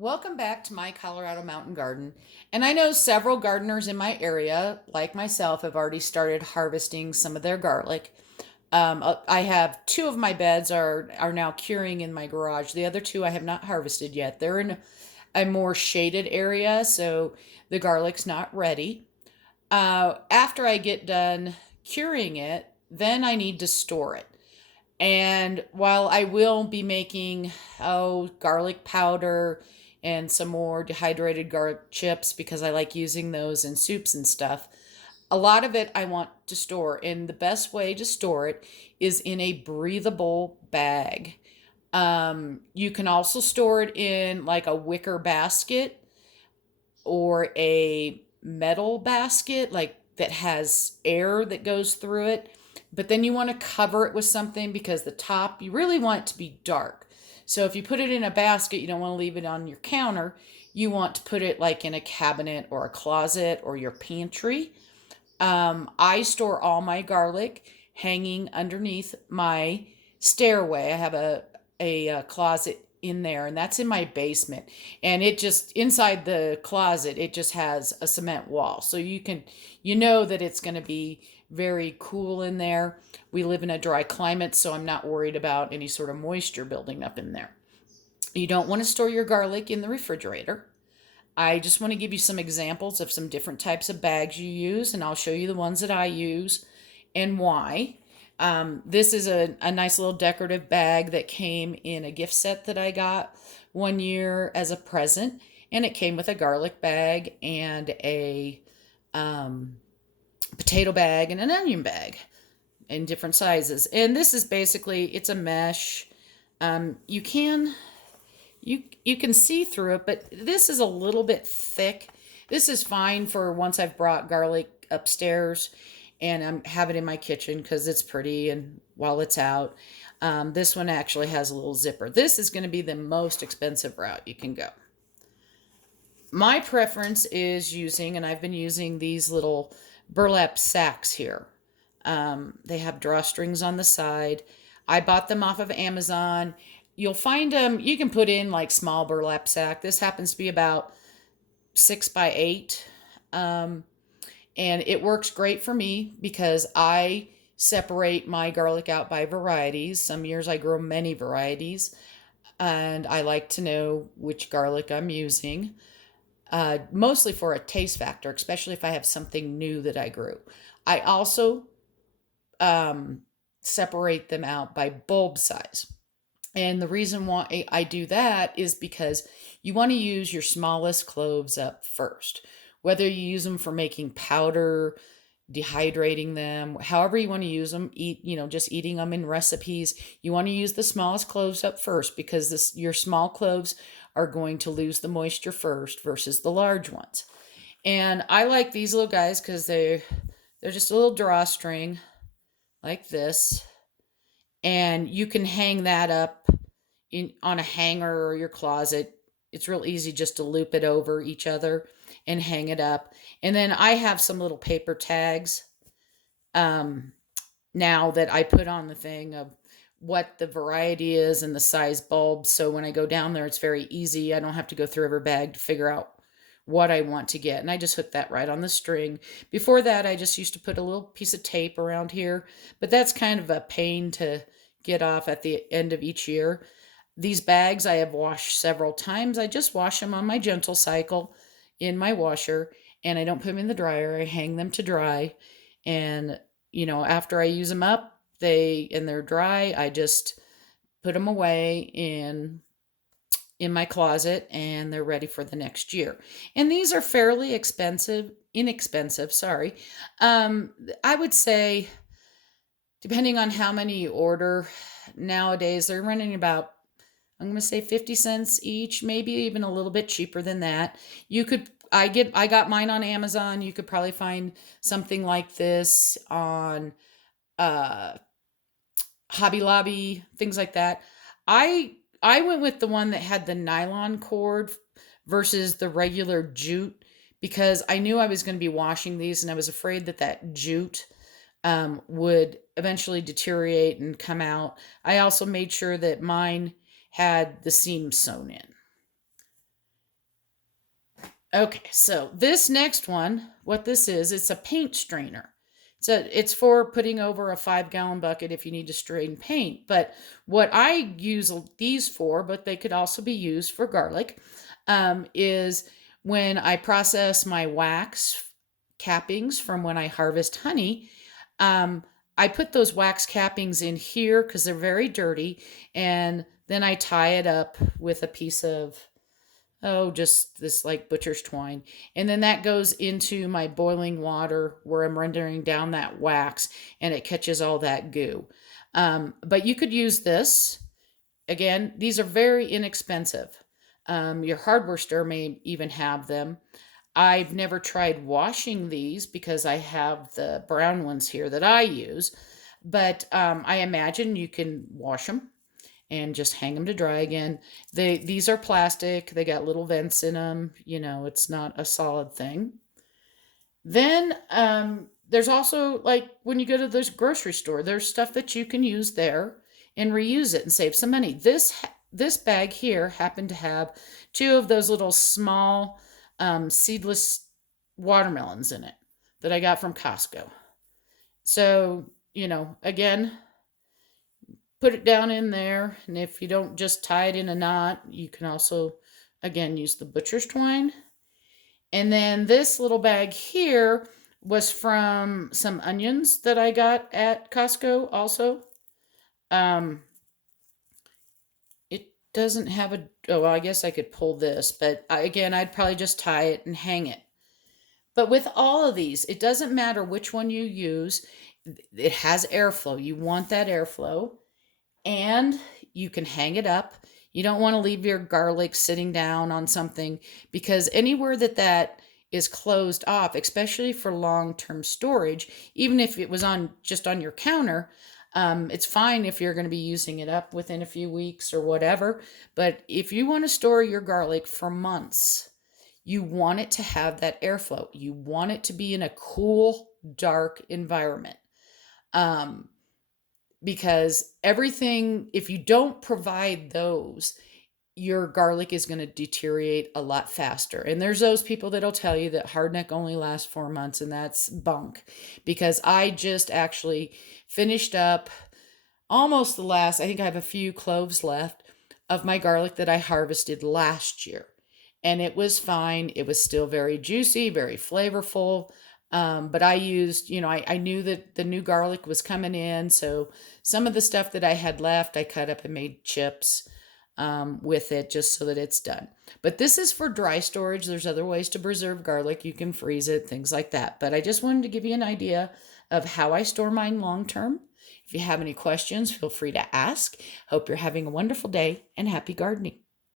Welcome back to my Colorado mountain garden. And I know several gardeners in my area, like myself, have already started harvesting some of their garlic. I have two of my beds are now curing in my garage. The other two I have not harvested yet. They're in a more shaded area, so the garlic's not ready. After I get done curing it, then I need to store it. And while I will be making, garlic powder and some more dehydrated garlic chips because I like using those in soups and stuff, a lot of it I want to store. And the best way to store it is in a breathable bag. You can also store it in like a wicker basket or a metal basket, like that has air that goes through it. But then you want to cover it with something because the top, you really want it to be dark. So if you put it in a basket, you don't want to leave it on your counter. You want to put it like in a cabinet or a closet or your pantry. I store all my garlic hanging underneath my stairway. I have a closet in there, and that's in my basement. And it just inside the closet, it just has a cement wall, so you know that it's going to be very cool in there. We live in a dry climate, so I'm not worried about any sort of moisture building up in there. You don't want to store your garlic in the refrigerator. I just want to give you some examples of some different types of bags you use, and I'll show you the ones that I use and why. This is a nice little decorative bag that came in a gift set that I got one year as a present, and it came with a garlic bag and a um, potato bag and an onion bag in different sizes. And this is basically it's a mesh. You can see through it, but this is a little bit thick. This is fine for once I've brought garlic upstairs and I have it in my kitchen because it's pretty and while it's out. This one actually has a little zipper. This is going to be the most expensive route you can go. My preference is using, and I've been using these little burlap sacks here. They have drawstrings on the side. I bought them off of Amazon. You'll find them, you can put in like small burlap sack. This happens to be about 6 by 8. And it works great for me because I separate my garlic out by varieties. Some years I grow many varieties, and I like to know which garlic I'm using, mostly for a taste factor, especially if I have something new that I grew. I also um, separate them out by bulb size. And the reason why I do that is because you want to use your smallest cloves up first. Whether you use them for making powder, dehydrating them, however you want to use them, just eating them in recipes, you want to use the smallest cloves up first because your small cloves are going to lose the moisture first versus the large ones. And I like these little guys because they're just a little drawstring like this, and you can hang that up in on a hanger or your closet. It's real easy just to loop it over each other and hang it up. And then I have some little paper tags um, now that I put on the thing of what the variety is and the size bulb. So when I go down there, it's very easy. I don't have to go through every bag to figure out what I want to get. And I just hook that right on the string. Before that, I just used to put a little piece of tape around here, but that's kind of a pain to get off at the end of each year. These bags I have washed several times. I just wash them on my gentle cycle in my washer, and I don't put them in the dryer. I hang them to dry. And, after I use them up, they're dry. I just put them away in my closet and they're ready for the next year. And these are fairly inexpensive, sorry. I would say depending on how many you order nowadays, they're running about, I'm going to say 50 cents each, maybe even a little bit cheaper than that. I got mine on Amazon. You could probably find something like this on uh Hobby Lobby, things like that. I went with the one that had the nylon cord versus the regular jute because I knew I was going to be washing these and I was afraid that jute would eventually deteriorate and come out. I also made sure that mine had the seams sewn in. Okay, so this next one, what this is, it's a paint strainer. It's for putting over a 5-gallon bucket if you need to strain paint. But what I use these for, but they could also be used for garlic, is when I process my wax cappings from when I harvest honey. Um, I put those wax cappings in here because they're very dirty, and then I tie it up with a piece of, oh, just this like butcher's twine. And then that goes into my boiling water where I'm rendering down that wax and it catches all that goo. But you could use this. Again, these are very inexpensive. Your hardware store may even have them. I've never tried washing these because I have the brown ones here that I use, but I imagine you can wash them and just hang them to dry again. These are plastic. They got little vents in them. It's not a solid thing. Then there's also like when you go to this grocery store, there's stuff that you can use there and reuse it and save some money. This bag here happened to have two of those little small seedless watermelons in it that I got from Costco. So, again, put it down in there. And if you don't just tie it in a knot, you can also, again, use the butcher's twine. And then this little bag here was from some onions that I got at Costco also. Um, it doesn't have oh, well, I guess I could pull this, but again, I'd probably just tie it and hang it. But with all of these, it doesn't matter which one you use. It has airflow. You want that airflow. And you can hang it up. You don't want to leave your garlic sitting down on something because anywhere that is closed off, especially for long-term storage, even if it was on just on your counter, it's fine if you're going to be using it up within a few weeks or whatever. But if you want to store your garlic for months, you want it to have that airflow. You want it to be in a cool, dark environment. Because everything, if you don't provide those, your garlic is going to deteriorate a lot faster. And there's those people that'll tell you that hardneck only lasts 4 months, and that's bunk. Because I just actually finished up almost the last, I think I have a few cloves left of my garlic that I harvested last year. And it was fine. It was still very juicy, very flavorful. But I used, I knew that the new garlic was coming in. So some of the stuff that I had left, I cut up and made chips with it just so that it's done. But this is for dry storage. There's other ways to preserve garlic. You can freeze it, things like that. But I just wanted to give you an idea of how I store mine long term. If you have any questions, feel free to ask. Hope you're having a wonderful day and happy gardening.